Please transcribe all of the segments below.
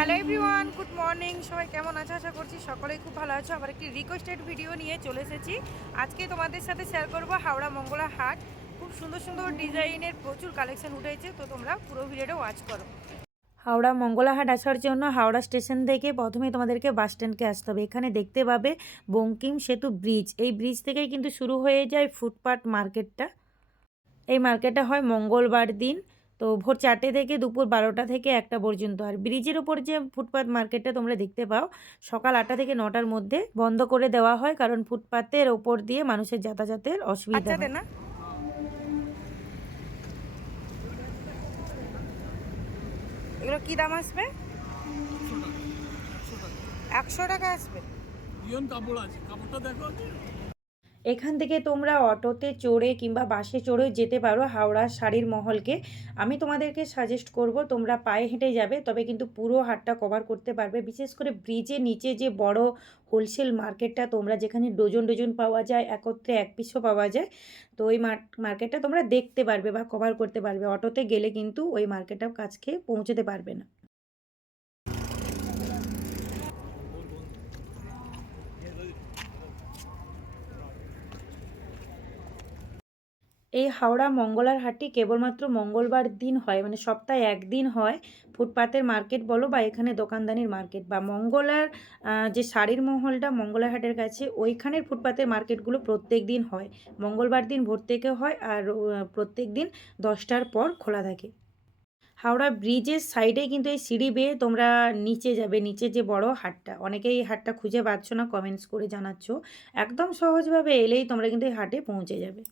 Hello everyone good morning সবাই কেমন আছো? আশা করছি সকলেই খুব ভালো আছো। আবার একটি রিকোয়েস্টেড ভিডিও নিয়ে চলে এসেছি। আজকে তোমাদের সাথে শেয়ার করব হাওড়া মঙ্গলা হাট। খুব সুন্দর সুন্দর ডিজাইনের প্রচুর কালেকশন উঠেছে, তো তোমরা পুরো ভিডিওটা ওয়াচ করো। হাওড়া মঙ্গলাহাট আসার জন্য হাওড়া স্টেশন থেকে প্রথমে তোমাদেরকে বাস স্ট্যান্ডকে আসতে হবে। এখানে দেখতে পাবে বঙ্কিম সেতু ব্রিজ এই ব্রিজ থেকেই কিন্তু শুরু হয়ে যায় ফুটপাথ মার্কেটটা এই মার্কেটটা হয় মঙ্গলবার দিন। তো ভোর চারটে থেকে দুপুর বারোটা থেকে একটা পর্যন্ত। আর ব্রিজের ওপর যে ফুটপাথ মার্কেটটা তোমরা দেখতে পাও সকাল আটটা থেকে নটার মধ্যে বন্ধ করে দেওয়া হয় কারণ ফুটপাথের ওপর দিয়ে মানুষের যাতায়াতের অসুবিধা হয়। না এগুলো কি দাম আসবে? একশো টাকা। আসবে। কাপড় আছে। কাপড়টা দেখো এখান থেকে তোমরা অটোতে চড়ে কিংবা বাসে চড়েও যেতে পারো হাওড়া শাড়ির মহলকে। আমি তোমাদেরকে সাজেস্ট করব তোমরা পায়ে হেঁটে যাবে, তবে কিন্তু পুরো হাটটা কভার করতে পারবে। বিশেষ করে ব্রিজের নিচে যে বড় হোলসেল মার্কেটটা তোমরা যেখানে ডজন ডজন পাওয়া যায়, একত্রে এক পিসও পাওয়া যায়, তো ওই মার্কেটটা তোমরা দেখতে পারবে বা কভার করতে পারবে। অটোতে গেলে কিন্তু ওই মার্কেটটা কাছকে পৌঁছতে পারবে না। এই হাওড়া মঙ্গলার হাটটি কেবলমাত্র মঙ্গলবার দিন হয় মানে সপ্তাহে একদিন হয়। ফুটপাতের মার্কেট বলো বা এখানে দোকানদানির মার্কেট বা মঙ্গলার যে শাড়ির মহলটা মঙ্গলার হাটের কাছে, ওইখানের ফুটপাতের মার্কেটগুলো প্রত্যেক দিন হয়। মঙ্গলবার দিন ভোর থেকে হয় আর প্রত্যেক দিন দশটার পর খোলা থাকে। হাওড়া ব্রিজের সাইডে কিন্তু এই সিঁড়ি বেয়ে তোমরা নিচে যাবে, নিচে যে বড় হাটটা। অনেকেই এই হাটটা খুঁজে পাচ্ছ না, কমেন্টস করে জানাচ্ছ। একদম সহজভাবে এলেই তোমরা কিন্তু এই হাটে পৌঁছে যাবে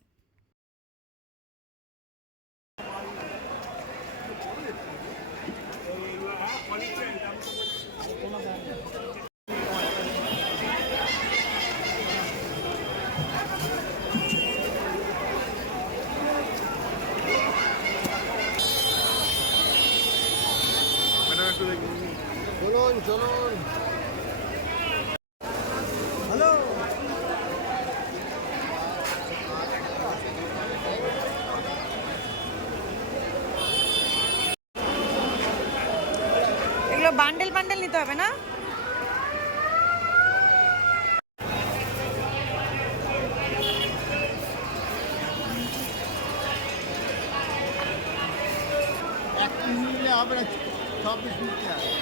চলুন চলুন হ্যালো এগুলো বান্ডেল নিতে হবে, না?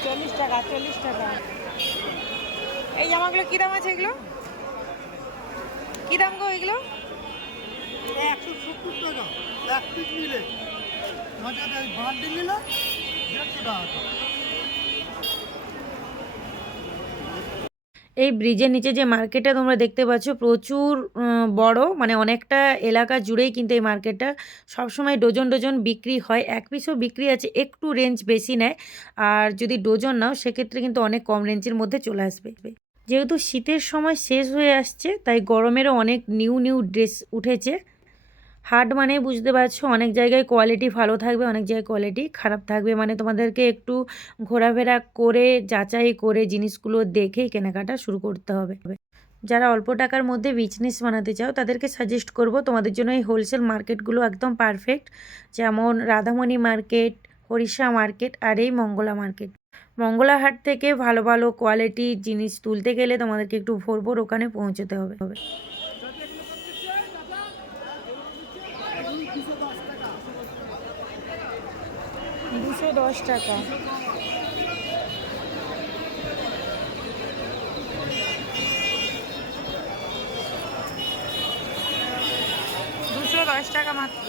চল্লিশ টাকা চল্লিশ টাকা। এই জামাগুলো কী দাম আছে এগুলো? কী দাম গো এগুলো? একশো সত্তর টাকা। এক পিস বান্ডিল নিলে দেড়শো টাকা। এই ব্রিজের নিচে যে মার্কেটটা তোমরা দেখতে পাচ্ছ, প্রচুর বড় মানে অনেকটা এলাকা জুড়েই কিন্তু এই মার্কেটটা। সবসময় ডজন ডোজন বিক্রি হয়। এক পিসও বিক্রি আছে, একটু রেঞ্জ বেশি নেয়। আর যদি ডোজন নাও, সেক্ষেত্রে কিন্তু অনেক কম রেঞ্জের মধ্যে চলে আসবে। যেহেতু শীতের সময় শেষ হয়ে আসছে, তাই গরমেরও অনেক নিউ নিউ ড্রেস উঠেছে। হাট মানে বুঝতে পারছ, অনেক জায়গায় কোয়ালিটি ভালো থাকবে, অনেক জায়গায় কোয়ালিটি খারাপ থাকবে। মানে তোমাদেরকে একটু ঘোরাফেরা করে, যাচাই করে জিনিসগুলো দেখেই কেনাকাটা শুরু করতে হবে। যারা অল্প টাকার মধ্যে বিজনেস বানাতে চাও, তাদেরকে সাজেস্ট করব তোমাদের জন্য এই হোলসেল মার্কেটগুলো একদম পারফেক্ট যেমন রাধামণি মার্কেট হরিষা মার্কেট আর এই মঙ্গলা মার্কেট মঙ্গলা হাট থেকে ভালো ভালো কোয়ালিটির জিনিস তুলতে গেলে তোমাদেরকে একটু ভোর ভোর ওখানে পৌঁছতে হবে। দুশো দশ টাকা। দুশো দশ টাকা মাত্র।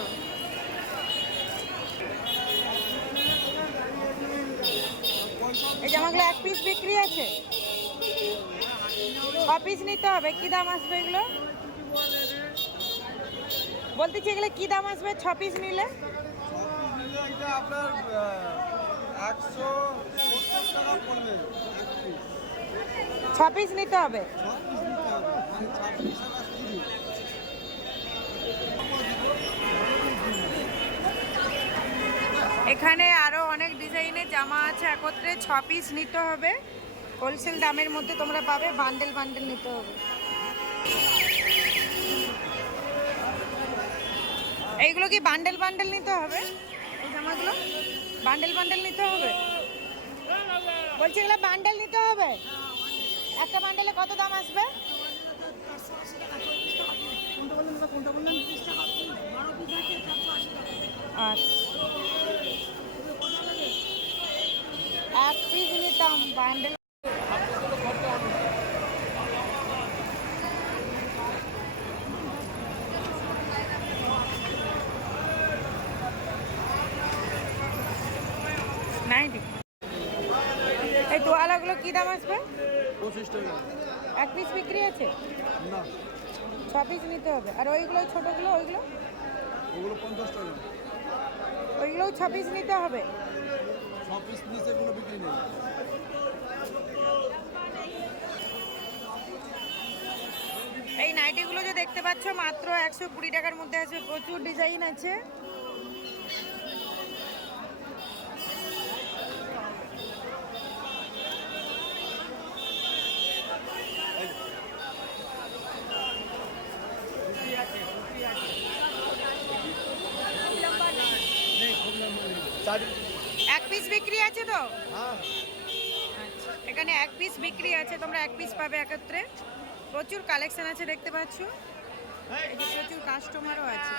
এই জামাগুলো এক পিস বিক্রি আছে? ক পিস নিতে হবে, কি দাম আসবে এগুলো? বলতেছি এগুলো কি দাম আসবে? ছ পিস নিলে? আপনার একশো টাকা পড়বে ছ পিস নিতে হবে? মানে এখানে আরও অনেক ডিজাইনের জামা আছে একত্রে ছ পিস নিতে হবে। হোলসেল দামের মধ্যে তোমরা পাবে বান্ডেল বান্ডেল নিতে হবে। এইগুলো কি বান্ডেল বান্ডেল নিতে হবে? এই জামাগুলো? বান্ডেল বান্ডেল নিতে হবে? বলছি এগুলো বান্ডেল নিতে হবে? একটা বান্ডেলে কত দাম আসবে আচ্ছা এক পিস নিতাম বান্ডেল নাইনটি। এই তোয়ালাগুলো কি দাম আসবে? পঁচিশ টাকা। এক পিস বিক্রি আছে? না। ছ পিস নিতে হবে। আর ওইগুলো ছোটোগুলো ওইগুলো? ওগুলো পঞ্চাশ টাকা। ওইগুলোও ছ পিস নিতে হবে? সব পিস নিচে কোনো বিক্রি নেই। এই নাইটিগুলো যে দেখতে পাচ্ছ মাত্র একশো কুড়ি টাকার মধ্যে আছে। প্রচুর ডিজাইন আছে এক আছে তো? হ্যাঁ। আচ্ছা এখানে এক পিস বিক্রি আছে তোমরা এক পিস পাবে একত্রে। প্রচুর কালেকশন আছে দেখতে পাচ্ছ। প্রচুর কাস্টমারও আছে।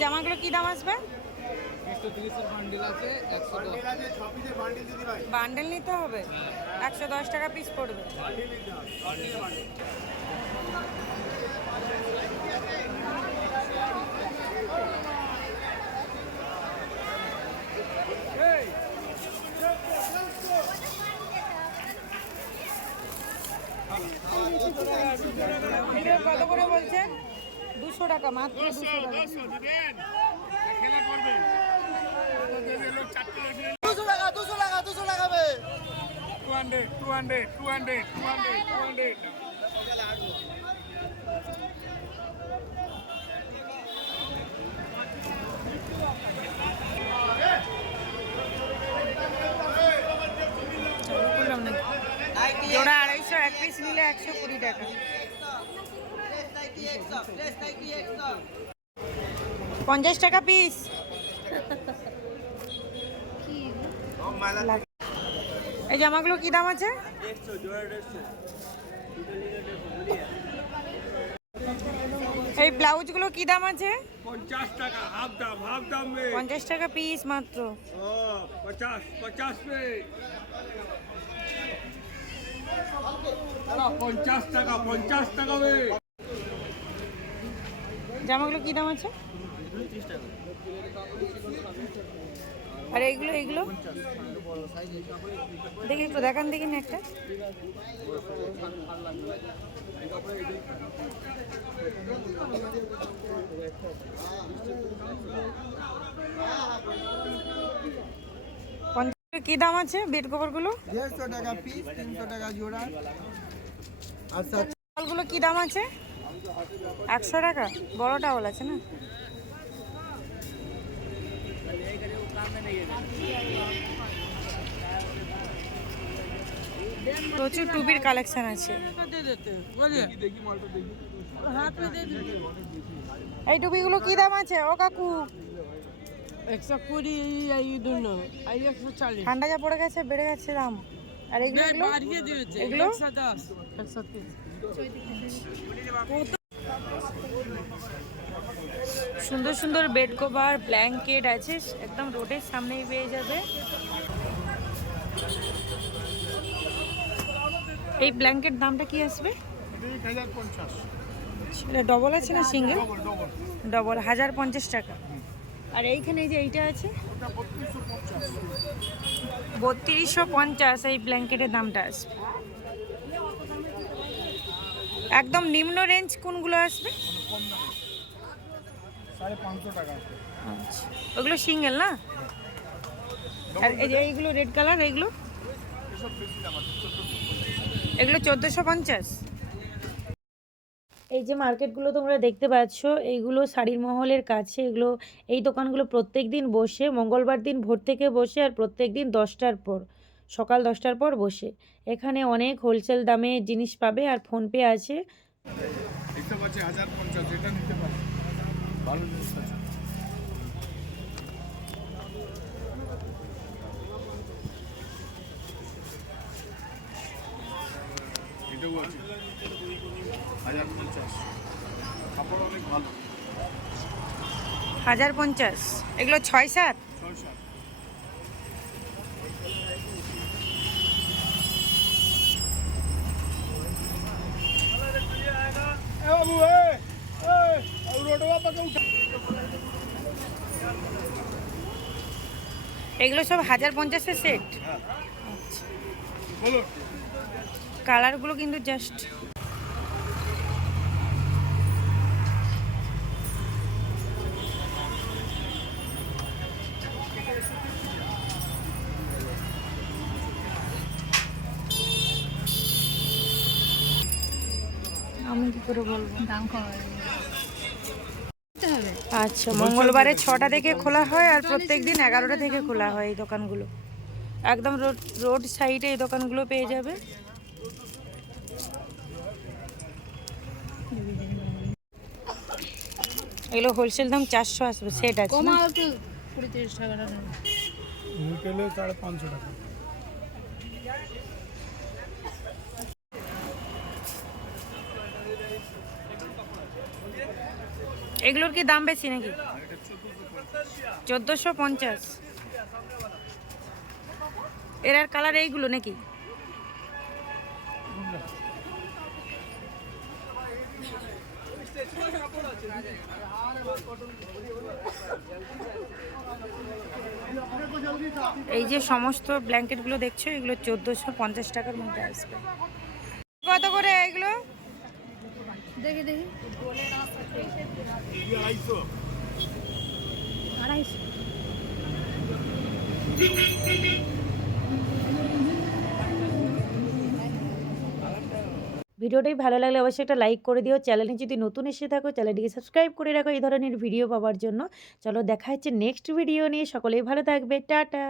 জামাগুলো কি দাম আসবে? বান্ডিল আছে একশো বান্ডেল নিতে হবে? একশো দশ টাকা পিস পড়বে। কত করে বলছেন? দুশো টাকা মাত্র দুশো টাকা। দুশো টাকা দুশো টাকা two hundred two hundred two hundred two hundred two hundred জোড়া আড়াইশো, এক পিস নিলে একশো কুড়ি টাকা। পঞ্চাশ টাকা পিস এই জামাগুলো কি দাম আছে? এই ব্লাউজগুলো কি দাম আছে? পঞ্চাশ টাকা হাফ হাফ পঞ্চাশ টাকা পিস মাত্র। পঞ্চাশ পঞ্চাশ টাকা পঞ্চাশ টাকা জামাগুলো কি দাম আছে? আর এইগুলো এইগুলো দেখি একটু দেখান দেখি না একটা। পঞ্চাশ কি দাম আছে বেড কভারগুলো? দেড়শো টাকা পিস তিনশো টাকা জোড়া। আচ্ছা টাওয়ালগুলো কি দাম আছে? একশো টাকা বড় টাওয়াল আছে না? প্রচুর টুপির কালেকশন আছে। এই টুপিগুলো কি দাম আছে? ও কাকু। একশো কুড়ি এই একশো চালিশ ঠান্ডা যা পড়ে গেছে বেড়ে গেছে দাম। আর এগুলো এগুলো? একশো দশ একশো সুন্দর সুন্দর বেড কভার ব্ল্যাঙ্কেট আছে, একদম রোডের সামনেই পেয়ে যাবে। এই ব্ল্যাঙ্কেট দামটা কি আসবে? ডবল আছে না সিঙ্গেল ডবল হাজার পঞ্চাশ টাকা। আর এইখানে যে এইটা আছে? বত্রিশশো পঞ্চাশ, এই ব্ল্যাঙ্কেটের দামটা আসবে। একদম নিম্ন রেঞ্জ কোনগুলো আসবে? সাড়ে পাঁচশো টাকা আচ্ছা। ওগুলো সিঙ্গেল না? আর এই যে এইগুলো রেড কালার এইগুলো? এগুলো চোদ্দোশো পঞ্চাশ? এই যে মার্কেটগুলো তোমরা দেখতে পাচ্ছ এইগুলো শাড়ির মহলের কাছে এগুলো এই দোকানগুলো প্রত্যেক দিন বসে মঙ্গলবার দিন ভোর থেকে বসে আর প্রত্যেক দিন দশটার পর সকাল দশটার পর বসে। এখানে অনেক হোলসেল দামে জিনিস পাবে আর ফোনপে আছে। হাজার পঞ্চাশ। এগুলো ছয় সাত? এগুলো সব হাজার পঞ্চাশের সেট কালারগুলো কিন্তু জাস্ট আমি কি করে বলব? দাম কম হবে আচ্ছা মঙ্গলবারে ছটা থেকে খোলা হয় আর প্রত্যেক দিন এগারোটা থেকে খোলা হয় এই দোকানগুলো। একদম রোড রোড সাইডে এই দোকানগুলো পেয়ে যাবে। এগুলো হোলসেল দাম চারশো আসবে সেট আছে কমা না? একটু কুড়ি তিরিশ টাকা দাম রিটেলে সাড়ে পাঁচশো টাকা এগুলোর কি দাম বেশি নাকি? চোদ্দোশো পঞ্চাশ। এর আর কালার এইগুলো নাকি? এই যে সমস্ত ব্ল্যাঙ্কেটগুলো দেখছ, এগুলো চোদ্দোশো পঞ্চাশ টাকার মধ্যে আসবে। কত করে এগুলো? দেখি দেখি। ভিডিওটাই ভালো লাগলে অবশ্যই একটা লাইক করে দিও। চ্যানেলে যদি নতুন এসে থাকো, চ্যানেলটিকে সাবস্ক্রাইব করে রাখো। এই ধরনের ভিডিও পাওয়ার জন্য। চলো দেখা হচ্ছে নেক্সট ভিডিও নিয়ে। সকলেই ভালো থাকবে। টাটা।